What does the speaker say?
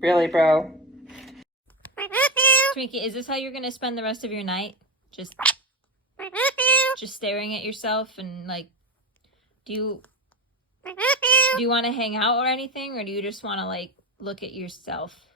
Really, bro? Twinkie, is this how you're gonna spend the rest of your night? Just staring at yourself and like, do you want to hang out or anything, or do you just want to like look at yourself?